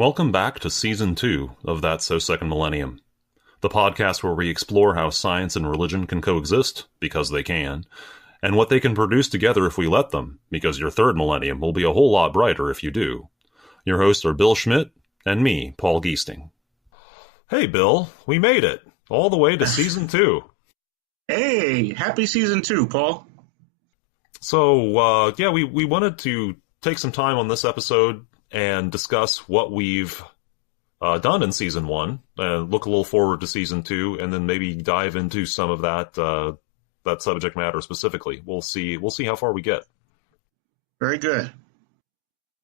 Welcome back to Season 2 of That's So Second Millennium, the podcast where we explore how science and religion can coexist, because they can, and what they can produce together if we let them, because your third millennium will be a whole lot brighter if you do. Your hosts are Bill Schmidt and me, Paul Giesting. Hey, Bill, we made it, all the way to Season 2. Hey, happy Season 2, Paul. So, we wanted to take some time on this episode and discuss what we've done in Season 1, and look a little forward to Season 2, and then maybe dive into some of that subject matter specifically. We'll see how far we get. Very good.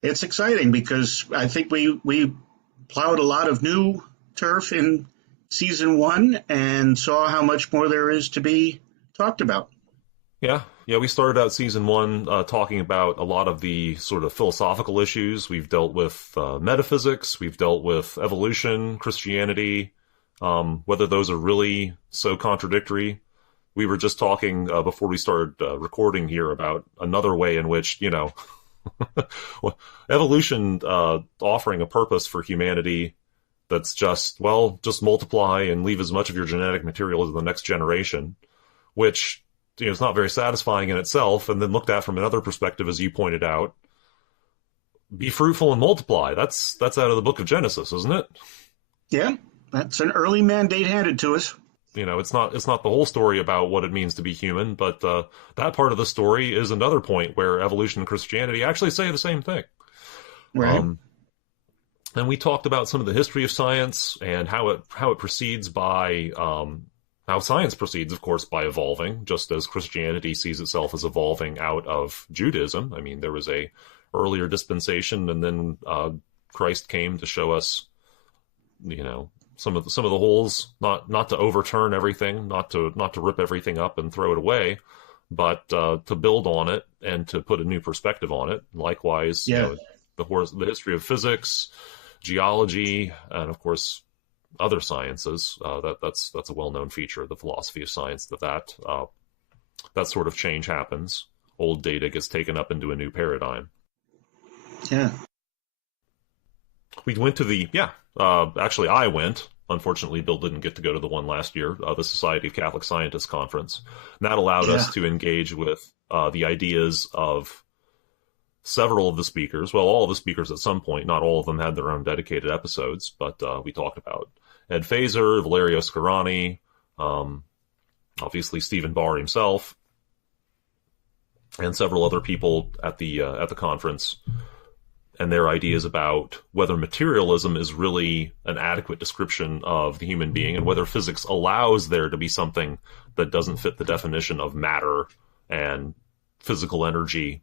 It's exciting because I think we plowed a lot of new turf in Season 1 and saw how much more there is to be talked about. Yeah, we started out Season 1 talking about a lot of the sort of philosophical issues. We've dealt with metaphysics, we've dealt with evolution, Christianity, whether those are really so contradictory. We were just talking before we started recording here about another way in which, evolution offering a purpose for humanity that's just multiply and leave as much of your genetic material to the next generation, which it's not very satisfying in itself, and then looked at from another perspective, as you pointed out, be fruitful and multiply. That's out of the book of Genesis, isn't it? Yeah, that's an early mandate handed to us. It's not the whole story about what it means to be human, but that part of the story is another point where evolution and Christianity actually say the same thing. Right. And we talked about some of the history of science and how it proceeds by how science proceeds, of course, by evolving, just as Christianity sees itself as evolving out of Judaism. I mean, there was a earlier dispensation, and then Christ came to show us, some of the holes, not to overturn everything, not to rip everything up and throw it away, but to build on it and to put a new perspective on it. Likewise, yeah. The history of physics, geology, and of course other sciences. That's a well-known feature of the philosophy of science, that sort of change happens. Old data gets taken up into a new paradigm. Yeah. We went to actually I went. Unfortunately, Bill didn't get to go to the one last year, the Society of Catholic Scientists Conference. And that allowed us to engage with the ideas of several of the speakers. Well, all of the speakers at some point. Not all of them had their own dedicated episodes, but we talked about Ed Fazer, Valerio Scarani, obviously Stephen Barr himself, and several other people at the conference, and their ideas about whether materialism is really an adequate description of the human being, and whether physics allows there to be something that doesn't fit the definition of matter and physical energy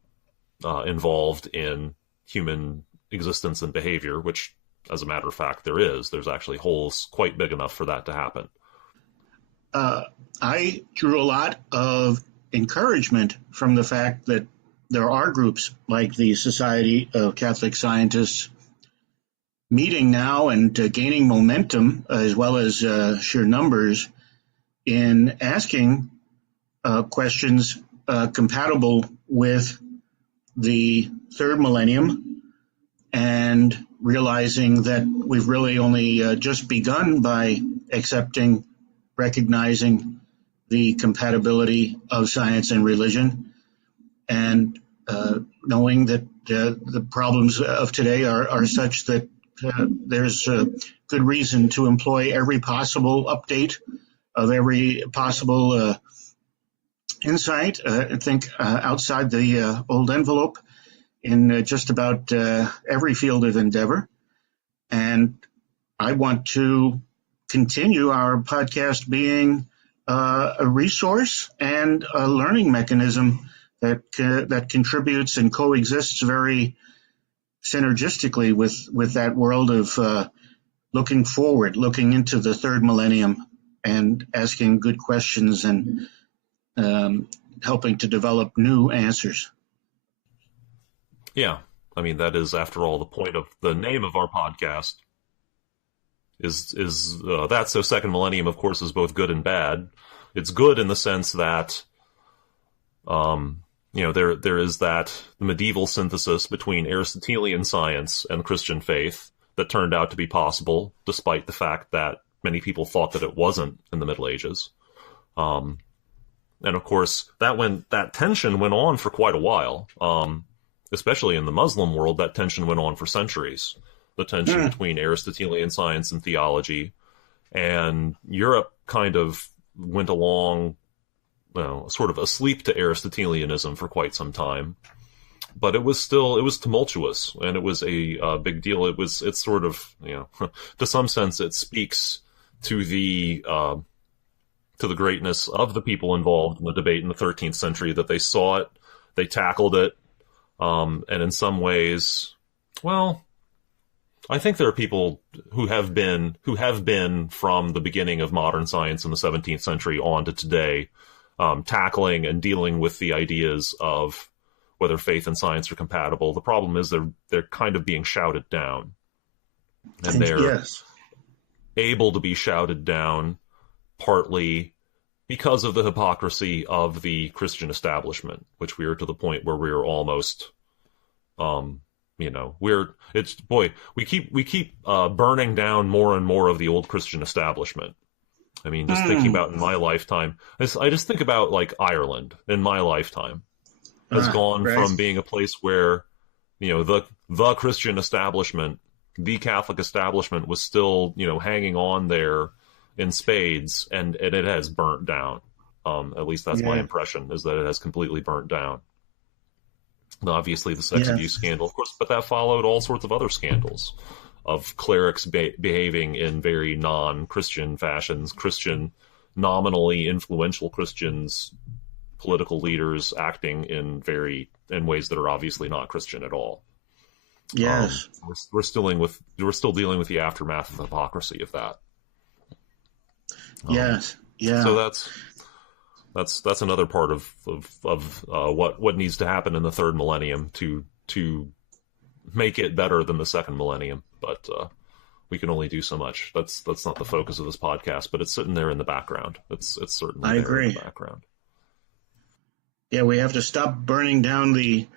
involved in human existence and behavior, which, as a matter of fact, there's actually holes quite big enough for that to happen. I drew a lot of encouragement from the fact that there are groups like the Society of Catholic Scientists meeting now and gaining momentum, as well as sheer numbers, in asking questions compatible with the third millennium, and realizing that we've really only just begun by recognizing the compatibility of science and religion, and knowing that the problems of today are such that there's good reason to employ every possible update of every possible insight, I think, outside the old envelope in just about every field of endeavor. And I want to continue our podcast being a resource and a learning mechanism that contributes and coexists very synergistically with that world of looking forward, looking into the third millennium, and asking good questions and helping to develop new answers. Yeah, I mean, that is, after all, the point of the name of our podcast. Is that so? Second millennium, of course, is both good and bad. It's good in the sense that, there is that medieval synthesis between Aristotelian science and Christian faith that turned out to be possible, despite the fact that many people thought that it wasn't in the Middle Ages. And of course, that tension went on for quite a while. Especially in the Muslim world, that tension went on for centuries. The tension between Aristotelian science and theology, and Europe kind of went along, sort of asleep to Aristotelianism for quite some time. But it was tumultuous, and it was a big deal. It's sort of, to some sense, it speaks to the greatness of the people involved in the debate in the 13th century, that they saw it, they tackled it, and in some ways, well, I think there are people who have been from the beginning of modern science in the 17th century on to today, tackling and dealing with the ideas of whether faith and science are compatible. The problem is they're kind of being shouted down, and they're able to be shouted down partly because of the hypocrisy of the Christian establishment, which we are to the point where we are almost, we keep burning down more and more of the old Christian establishment. I mean, just thinking about in my lifetime, I just think about like Ireland in my lifetime has gone from being a place where, the Christian establishment, the Catholic establishment was still, hanging on there in spades, and it has burnt down. At least that's my impression, is that it has completely burnt down. Obviously, the sex abuse scandal, of course, but that followed all sorts of other scandals of clerics behaving in very non-Christian fashions, nominally influential Christians, political leaders acting in ways that are obviously not Christian at all. Yes, we're still dealing with the aftermath of the hypocrisy of that. Yes, yeah. So that's another part of what needs to happen in the third millennium to make it better than the second millennium. But we can only do so much. That's not the focus of this podcast, but it's sitting there in the background. It's certainly I agree. In the background. Yeah, we have to stop burning down the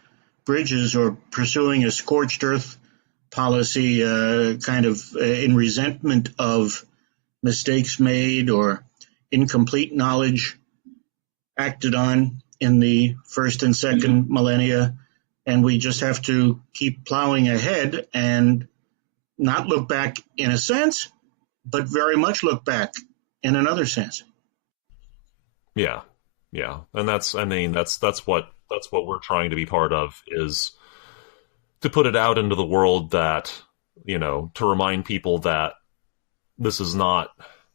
bridges or pursuing a scorched earth policy, kind of in resentment of mistakes made or incomplete knowledge acted on in the first and second millennia. And we just have to keep plowing ahead and not look back in a sense, but very much look back in another sense. Yeah. Yeah. And that's what we're trying to be part of, is to put it out into the world that, to remind people that this is not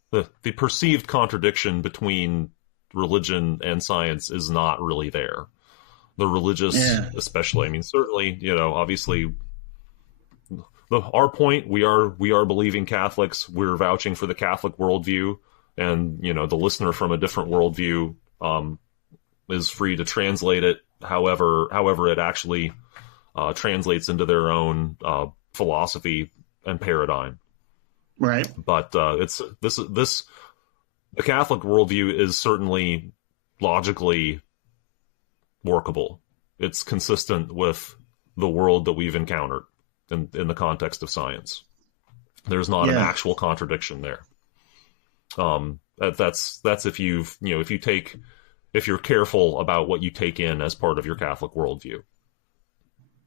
the perceived contradiction between religion and science is not really there. The religious, especially, I mean, certainly, obviously, our point, we are believing Catholics, we're vouching for the Catholic worldview, and, the listener from a different worldview is free to translate it however it actually translates into their own philosophy and paradigm. Right. But the Catholic worldview is certainly logically workable. It's consistent with the world that we've encountered in the context of science. There's not an actual contradiction there. That's if you're careful about what you take in as part of your Catholic worldview.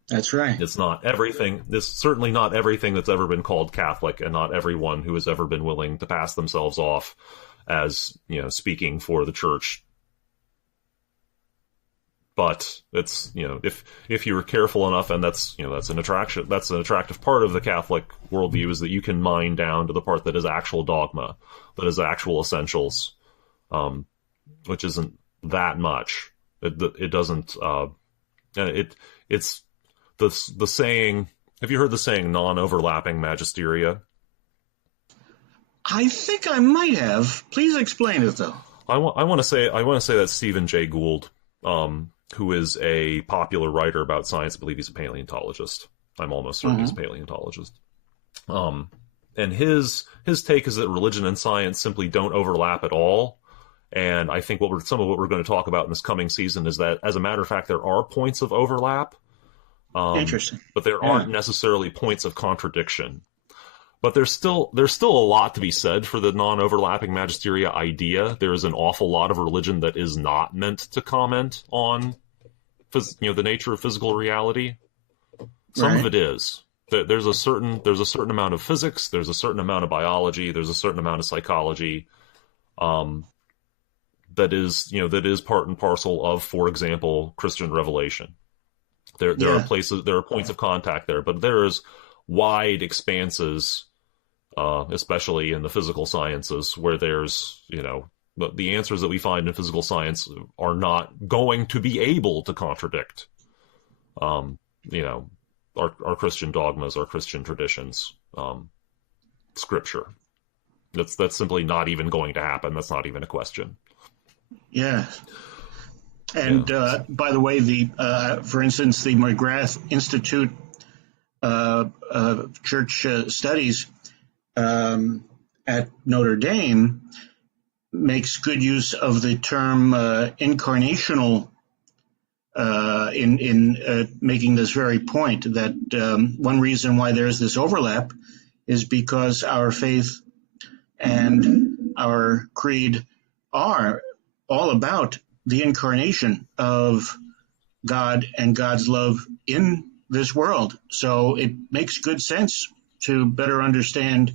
That's right. It's not everything. This certainly not everything that's ever been called Catholic, and not everyone who has ever been willing to pass themselves off as, speaking for the church. But it's, if you were careful enough, and that's an attractive part of the Catholic worldview, is that you can mine down to the part that is actual dogma, that is actual essentials, which isn't that much. It doesn't. It's the saying. Have you heard the saying "non-overlapping magisteria"? I think I might have. Please explain it, though. I want to say that Stephen Jay Gould, who is a popular writer about science. I believe he's a paleontologist. I'm almost certain he's a paleontologist. And his take is that religion and science simply don't overlap at all. And I think some of what we're going to talk about in this coming season is that, as a matter of fact, there are points of overlap. Interesting. But there aren't necessarily points of contradiction. But there's still a lot to be said for the non-overlapping magisteria idea. There is an awful lot of religion that is not meant to comment on, the nature of physical reality. Some of it is. There's a certain amount of physics. There's a certain amount of biology. There's a certain amount of psychology. That is part and parcel of, for example, Christian revelation. There are points of contact there, but there is wide expanses, especially in the physical sciences, where there's, the answers that we find in physical science are not going to be able to contradict, our Christian dogmas, our Christian traditions, scripture. That's simply not even going to happen. That's not even a question. Yeah. And by the way, for instance, the McGrath Institute Church Studies at Notre Dame makes good use of the term incarnational in making this very point, that one reason why there's this overlap is because our faith and our creed are all about the incarnation of God and God's love in this world. So it makes good sense to better understand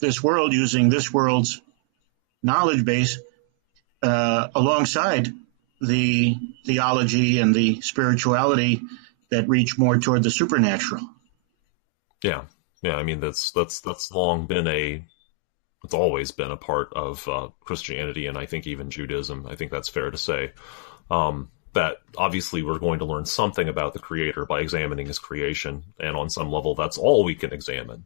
this world using this world's knowledge base alongside the theology and the spirituality that reach more toward the supernatural. Yeah. I mean, that's long been it's always been a part of Christianity, and I think even Judaism. I think that's fair to say. That obviously we're going to learn something about the Creator by examining His creation, and on some level, that's all we can examine,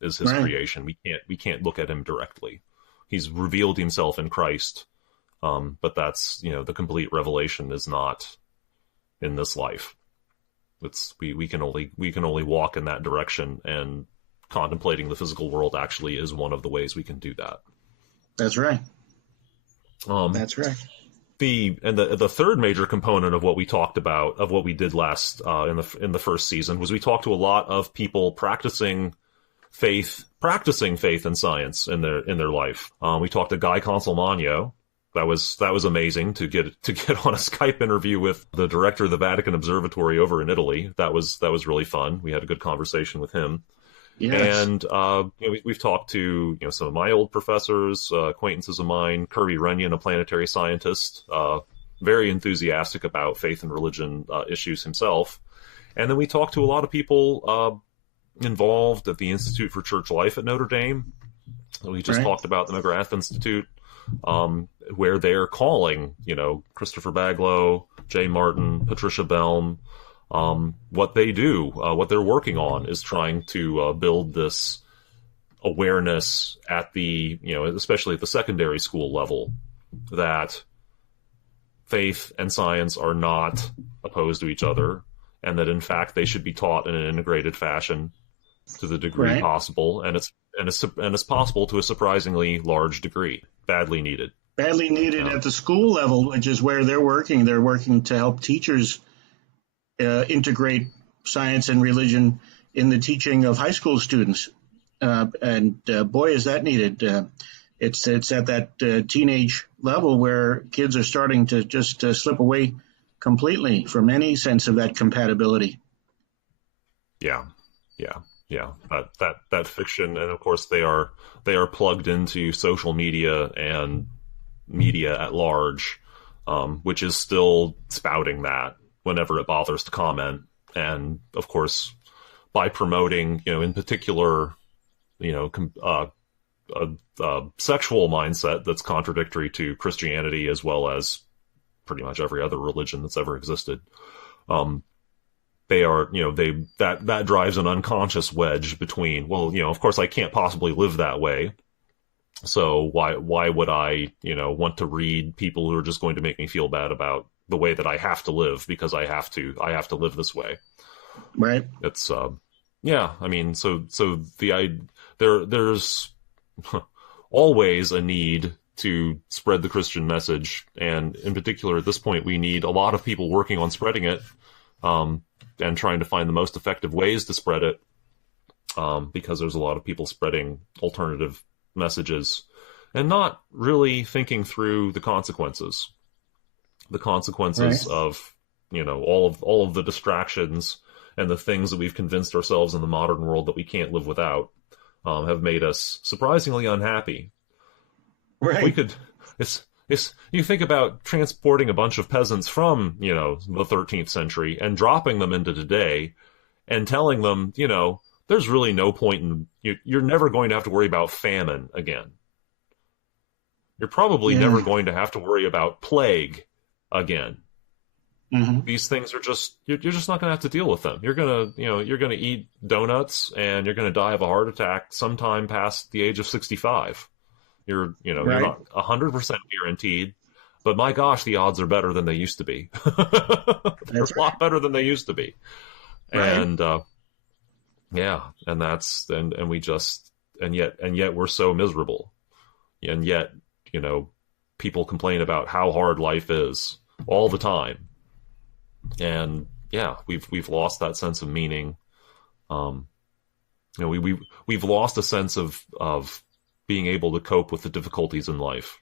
is His creation. We can't look at Him directly. He's revealed Himself in Christ, but that's the complete revelation is not in this life. We can only walk in that direction, and contemplating the physical world actually is one of the ways we can do that. That's right. That's right. The third major component of what we talked about, of what we did last in the first season, was we talked to a lot of people practicing faith and science in their life. We talked to Guy Consolmagno. That was amazing to get on a Skype interview with the director of the Vatican Observatory over in Italy. That was really fun. We had a good conversation with him. Yes. And we've talked to some of my old professors, acquaintances of mine, Kirby Runyon, a planetary scientist, very enthusiastic about faith and religion issues himself. And then we talked to a lot of people involved at the Institute for Church Life at Notre Dame. We just talked about the McGrath Institute, where they're calling, Christopher Baglow, Jay Martin, Patricia Bellm. What they do, what they're working on, is trying to build this awareness at the, especially at the secondary school level, that faith and science are not opposed to each other, and that in fact they should be taught in an integrated fashion to the degree possible, and it's possible to a surprisingly large degree. Badly needed at the school level, which is where they're working. They're working to help teachers integrate science and religion in the teaching of high school students, and boy, is that needed. It's at that teenage level where kids are starting to just slip away completely from any sense of that compatibility. Yeah. That fiction, and of course they are plugged into social media and media at large, which is still spouting that whenever it bothers to comment. And of course, by promoting, in particular, a sexual mindset that's contradictory to Christianity as well as pretty much every other religion that's ever existed, that drives an unconscious wedge between, of course I can't possibly live that way, so why would I, want to read people who are just going to make me feel bad about the way that I have to live, because I have to live this way. Right. It's I mean, so there's always a need to spread the Christian message, and in particular at this point we need a lot of people working on spreading it, and trying to find the most effective ways to spread it. because there's a lot of people spreading alternative messages and not really thinking through the consequences. The consequences Right. of, all of the distractions and the things that we've convinced ourselves in the modern world that we can't live without, have made us surprisingly unhappy. We Right. could, it's you think about transporting a bunch of peasants from, the 13th century and dropping them into today and telling them, there's really no point in, you're never going to have to worry about famine again. You're probably Yeah. never going to have to worry about plague again. Hmm. These things are just, you're just not going to have to deal with them. You're going to eat donuts and you're going to die of a heart attack sometime past the age of 65. You're Right. not 100% guaranteed, but my gosh, the odds are better than they used to be. They're That's a lot better than they used to be. right. And, yeah, and we just, and yet we're so miserable. And yet, people complain about how hard life is all the time. And yeah, we've lost that sense of meaning. Um, we've lost a sense of being able to cope with the difficulties in life.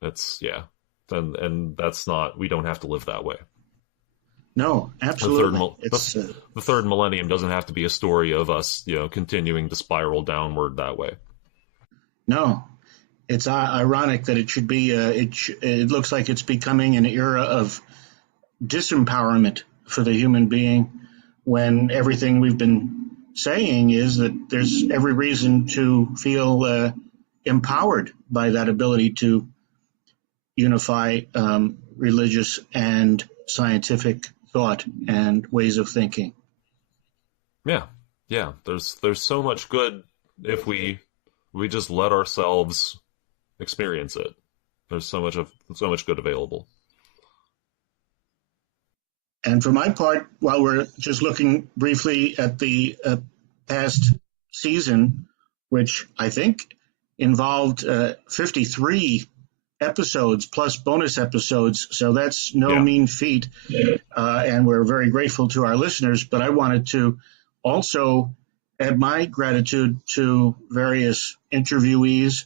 That's yeah, and that's not. We don't have to live that way. No, The third absolutely. It's the third millennium doesn't have to be a story of us, continuing to spiral downward that way. no. It's ironic that it should be. It looks like it's becoming an era of disempowerment for the human being, when everything we've been saying is that there's every reason to feel empowered by that ability to unify religious and scientific thought and ways of thinking. Yeah, yeah. There's so much good if we just let ourselves experience it. There's so much good available. And for my part, while we're just looking briefly at the past season, which I think involved 53 episodes plus bonus episodes, so that's no Yeah. mean feat. And we're very grateful to our listeners. But I wanted to also add my gratitude to various interviewees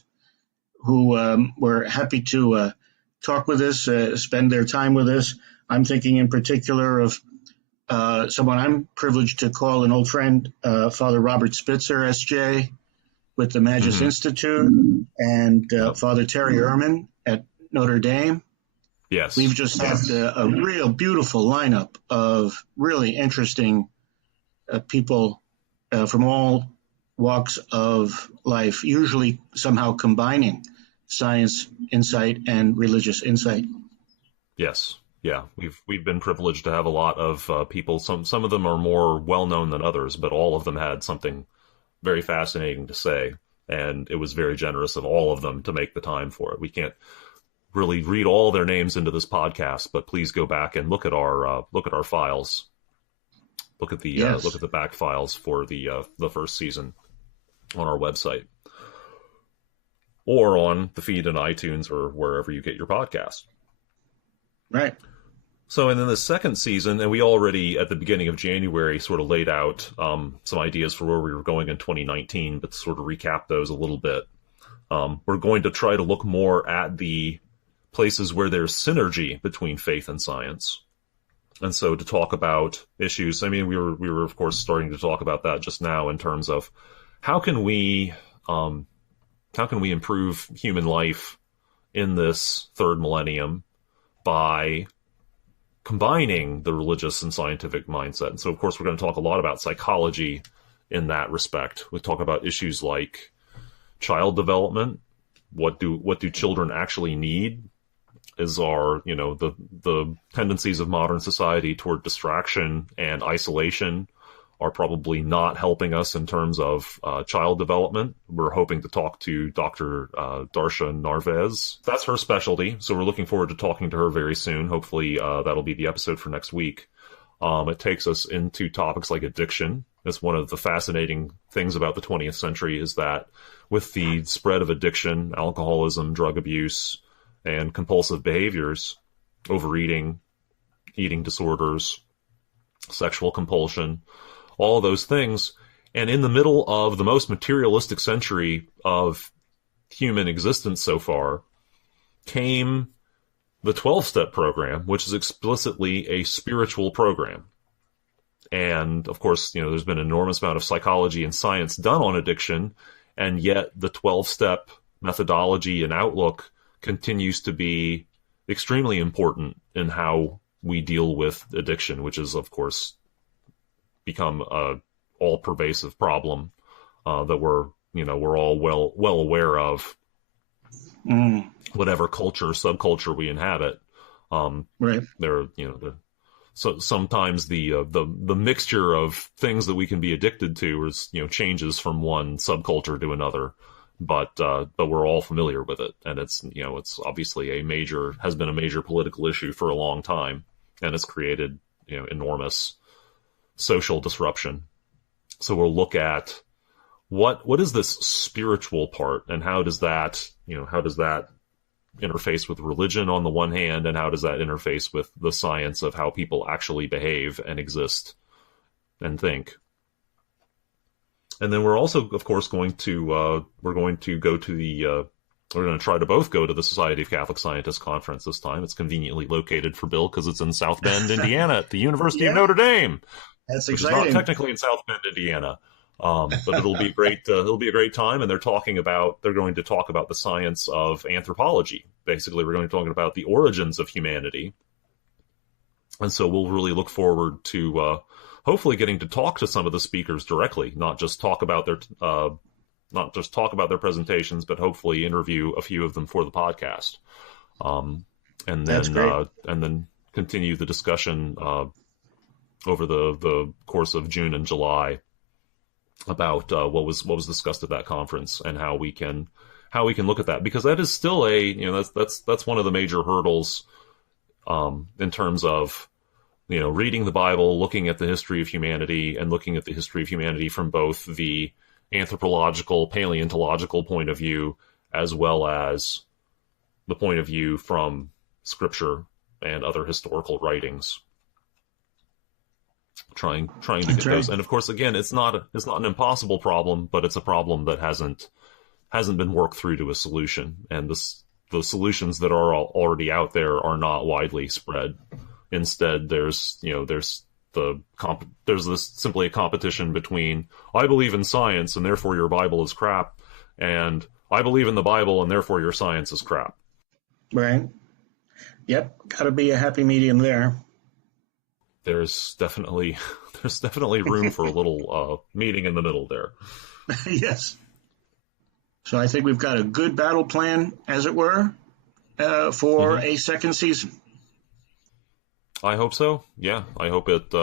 who were happy to talk with us, spend their time with us. I'm thinking in particular of someone I'm privileged to call an old friend, Father Robert Spitzer, S.J., with the Magis Hmm. Institute, and Father Terry Ehrman at Notre Dame. Yes. We've just had a real beautiful lineup of really interesting people from all walks of life, usually somehow combining science insight and religious insight. Yes. Yeah. We've been privileged to have a lot of people. Some of them are more well known than others, but all of them had something very fascinating to say, and it was very generous of all of them to make the time for it. We can't really read all their names into this podcast, but please go back and look at our files. Yes. Look at the back files for the first season on our website or on the feed in iTunes or wherever you get your podcast. Right. So, and then the second season, and we already at the beginning of January sort of laid out some ideas for where we were going in 2019, but to sort of recap those a little bit, we're going to try to look more at the places where there's synergy between faith and science. And so to talk about issues, I mean, we were of course starting to talk about that just now in terms of how can we improve human life in this third millennium by combining the religious and scientific mindset. And so, of course, we're going to talk a lot about psychology in that respect. We talk about issues like child development. What do children actually need? Is the tendencies of modern society toward distraction and isolation are probably not helping us in terms of child development. We're hoping to talk to Dr. Darsha Narvez. That's her specialty, so we're looking forward to talking to her very soon. Hopefully that'll be the episode for next week. It takes us into topics like addiction. That's one of the fascinating things about the 20th century, is that with the spread of addiction, alcoholism, drug abuse, and compulsive behaviors, overeating, eating disorders, sexual compulsion, all of those things, And in the middle of the most materialistic century of human existence so far came the 12-step program, which is explicitly a spiritual program. And of course, there's been an enormous amount of psychology and science done on addiction, and yet the 12-step methodology and outlook continues to be extremely important in how we deal with addiction, which is, of course, become a all-pervasive problem that we're all well aware of, whatever culture, subculture we inhabit. Right. So sometimes the mixture of things that we can be addicted to is changes from one subculture to another, but we're all familiar with it, and it's obviously has been a major political issue for a long time, and it's created enormous social disruption. So we'll look at what is this spiritual part, and how does that interface with religion on the one hand, and how does that interface with the science of how people actually behave and exist and think. And then we're also, of course, going to try to both go to the Society of Catholic Scientists conference this time. It's conveniently located for Bill because it's in South Bend, Indiana, at the University of Notre Dame. That's exciting. Which is not technically in South Bend, Indiana. But it'll be great. It'll be a great time, and they're going to talk about the science of anthropology. Basically, we're going to be talking about the origins of humanity, and so we'll really look forward to hopefully getting to talk to some of the speakers directly, not just talk about their presentations, but hopefully interview a few of them for the podcast, and then continue the discussion over the course of June and July about what was discussed at that conference, and how we can look at that, because that is still that's one of the major hurdles in terms of reading the Bible, looking at the history of humanity, and looking at the history of humanity from both the anthropological, paleontological point of view, as well as the point of view from Scripture and other historical writings. Trying to get those, and of course, again, it's not an impossible problem, but it's a problem that hasn't been worked through to a solution, and the solutions that are already out there are not widely spread. Instead, there's simply a competition between I believe in science and therefore your Bible is crap, and I believe in the Bible and therefore your science is crap. Right. Yep. Got to be a happy medium there. There's definitely room for a little meeting in the middle there. Yes. So I think we've got a good battle plan, as it were, for a second season. I hope so. Yeah, I hope it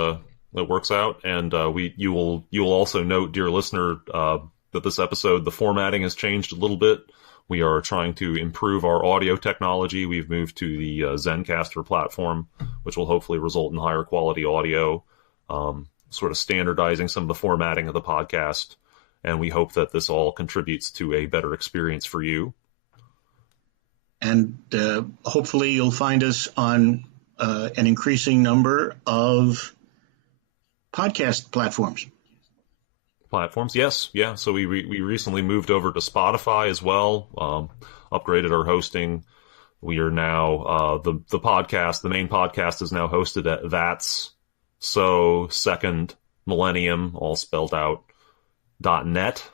works out, and you will also note, dear listener, that this episode, the formatting has changed a little bit. We are trying to improve our audio technology. We've moved to the Zencastr platform, which will hopefully result in higher quality audio, sort of standardizing some of the formatting of the podcast. And we hope that this all contributes to a better experience for you. And hopefully you'll find us on an increasing number of podcast platforms. Yes, yeah. So we recently moved over to Spotify as well, upgraded our hosting. We are now the podcast. The main podcast is now hosted at That's So Second Millennium, all spelled out, .net.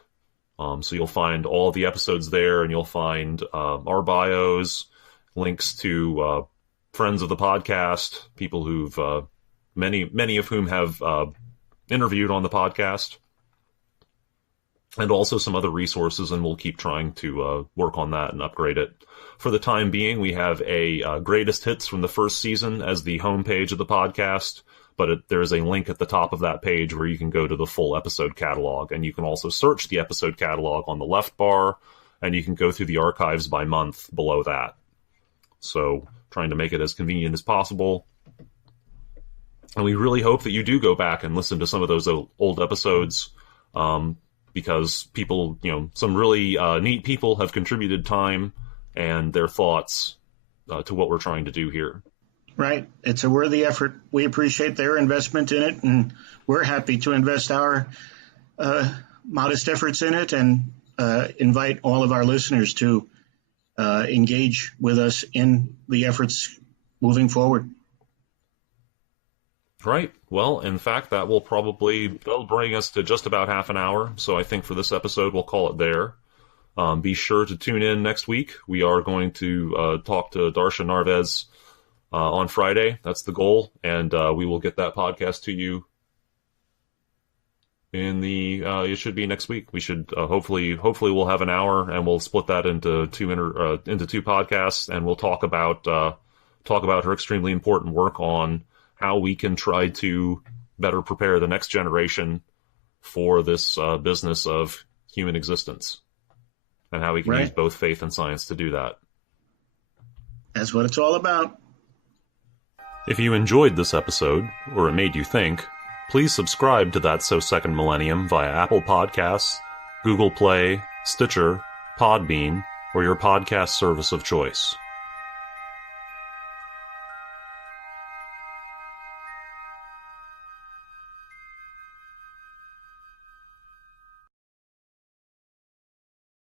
So you'll find all the episodes there, and you'll find our bios, links to friends of the podcast, people who've many of whom have interviewed on the podcast, and also some other resources, and we'll keep trying to work on that and upgrade it. For the time being, we have a greatest hits from the first season as the homepage of the podcast, but there is a link at the top of that page where you can go to the full episode catalog, and you can also search the episode catalog on the left bar, and you can go through the archives by month below that. So trying to make it as convenient as possible. And we really hope that you do go back and listen to some of those old episodes, because people, some really neat people have contributed time and their thoughts to what we're trying to do here. Right. It's a worthy effort. We appreciate their investment in it, and we're happy to invest our modest efforts in it, and invite all of our listeners to engage with us in the efforts moving forward. Right. Well, in fact, that'll bring us to just about half an hour. So I think for this episode, we'll call it there. Be sure to tune in next week. We are going to talk to Darsha Narvez on Friday. That's the goal. And we will get that podcast to you it should be next week. We should hopefully we'll have an hour, and we'll split that into two podcasts, and we'll talk about her extremely important work on how we can try to better prepare the next generation for this business of human existence, and how we can use both faith and science to do that. That's what it's all about. If you enjoyed this episode, or it made you think, please subscribe to That's So Second Millennium via Apple Podcasts, Google Play, Stitcher, Podbean, or your podcast service of choice.